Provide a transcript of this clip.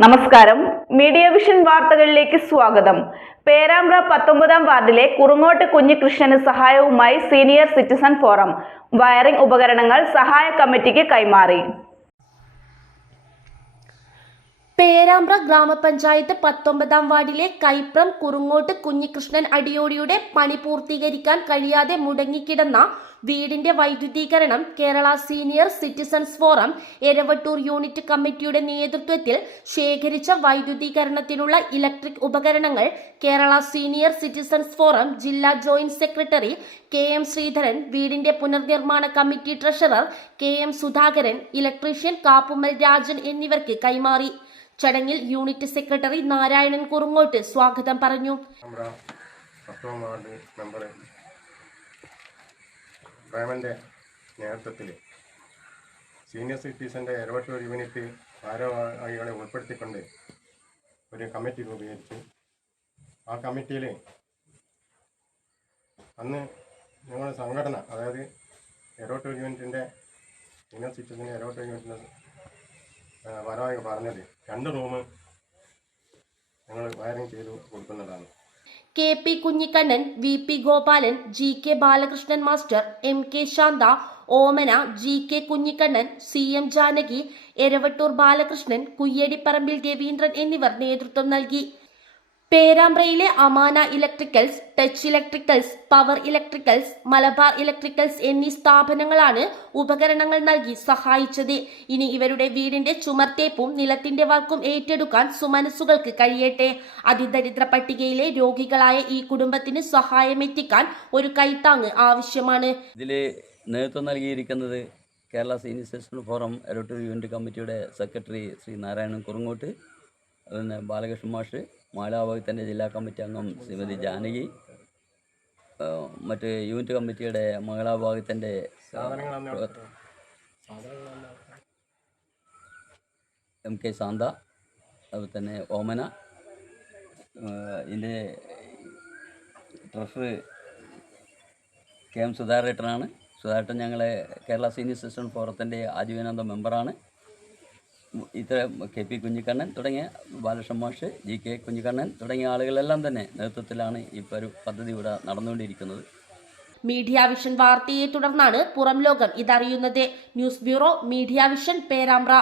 നമസ്കാരം. Media vision വാർത്തകളിലേക്ക് സ്വാഗതം. പേരാമ്പ്ര 19-ാം വാർഡിലെ കുറുങ്ങോട്ട് കുഞ്ഞികൃഷ്ണന് സഹായവുമായി സീനിയർ സിറ്റിസൺ ഫോറം വയറിംഗ് ഉപകരണങ്ങൾ സഹായ കമ്മിറ്റിക്ക് കൈമാറി. പേരാമ്പ്ര ഗ്രാമപഞ്ചായത്ത് 19-ാം വാർഡിലെ കൈപ്രം കുറുങ്ങോട്ട് കുഞ്ഞികൃഷ്ണൻ അടിയോടിയുടെ പണി പൂർത്തീകരിക്കാൻ കഴിയാതെ മുടങ്ങിക്കിടന്ന വീടിന്റെ വൈദ്യുതീകരണം Kerala senior citizens forum Eravattur unit കമ്മിറ്റിയുടെ നേതൃത്വത്തിൽ ശേഖരിച്ച വൈദ്യുതീകരണത്തിനുള്ള ഇലക്ട്രിക് ഉപകരണങ്ങൾ കേരള സീനിയർ സിറ്റിസൺസ് ഫോറം ജില്ലാ ജോയിന്റ് സെക്രട്ടറി KM ശ്രീധരൻ, വീടിന്റെ പുനർനിർമ്മാണ committee treasurer KM Sudhakaran, electrician Kappummal Rajan എന്നിവർക്ക് കൈമാറി. ചടങ്ങിൽ യൂണിറ്റ് സെക്രട്ടറി നാരായണൻ കുറുങ്ങോട്ട് സ്വാഗതം പറഞ്ഞു. പ്രേമന്റെ നേതൃത്വത്തിൽ സീനിയർ സിറ്റിസന്റെ എരവട്ടൂർ യൂണിറ്റ് ഭാരവാഹികളെ ഉൾപ്പെടുത്തിക്കൊണ്ട് ഒരു കമ്മിറ്റി രൂപീകരിച്ചു. ആ കമ്മിറ്റിയിൽ അന്ന് ഞങ്ങളുടെ സംഘടന, അതായത് എരവട്ടൂർ യൂണിറ്റിൻ്റെ സീനിയർ സിറ്റിസൻ്റെ എരവട്ടൂർ യൂണിറ്റിൻ്റെ ഭാരവാഹികൾ പറഞ്ഞത് 2 റൂം ഞങ്ങൾ വയറിംഗ് ചെയ്ത് കൊടുക്കുന്നതാണ്. KP Kunhikannan, VP Gopalan, GK Balakrishnan master, MK Shantha, Omana, GK Kunhikannan, CM Janaki, Eravattur Balakrishnan, Kuyyadiparambil Raveendran എന്നിവർ നേതൃത്വം നൽകി. പേരാമ്പ്രയിലെ Amana electricals, touch electricals, power electricals, Malabar electricals എന്നീ സ്ഥാപനങ്ങളാണ് ഉപകരണങ്ങൾ നൽകി സഹായിച്ചത്. ഇനി ഇവരുടെ വീടിന്റെ ചുമർത്തേപ്പും നിലത്തിന്റെ വർക്കും ഏറ്റെടുക്കാൻ സുമനസ്സുകൾക്ക് കഴിയട്ടെ. അതിദരിദ്ര പട്ടികയിലെ രോഗികളായ ഈ കുടുംബത്തിന് സഹായമെത്തിക്കാൻ ഒരു കൈത്താങ്ങ് ആവശ്യമാണ്. ഇതിൽ നേതൃത്വം നൽകിയിരിക്കുന്നത് Kerala senior citizen forum Eravattur unit കമ്മിറ്റിയുടെ സെക്രട്ടറി ശ്രീ നാരായണൻ കുറുങ്ങോട്ട്, പിന്നെ ബാലകൃഷ്ണൻ മാഷ്, മാലാഭാഗത്തിൻ്റെ ജില്ലാ കമ്മിറ്റി അംഗം ശ്രീമതി ജാനകി, മറ്റ് യൂണിറ്റ് കമ്മിറ്റിയുടെ മംഗളാഭാഗത്തിൻ്റെ MK ശാന്ത, അതുപോലെ തന്നെ ഓമന, ഇതിൻ്റെ ട്രഷറർ KM സുധാകരേട്ടനാണ്. സുധാകരേട്ടൻ ഞങ്ങളെ കേരള സീനിയർ സിറ്റിസൺ ഫോറത്തിൻ്റെ ആജീവനാന്ത മെമ്പറാണ്. ഇത്തരം KP കുഞ്ഞിക്കണ്ണൻ തുടങ്ങിയ ബാലകൃഷ്ണൻ മാഷ്, GK കുഞ്ഞിക്കണ്ണൻ തുടങ്ങിയ ആളുകളെല്ലാം തന്നെ നേതൃത്വത്തിലാണ് ഇപ്പോൾ ഒരു പദ്ധതി ഇവിടെ നടന്നുകൊണ്ടിരിക്കുന്നത്. മീഡിയ വിഷൻ വാർത്തയെ തുടർന്നാണ് പുറം ലോകം ഇതറിയുന്നത്. News bureau, media vision, Perambra.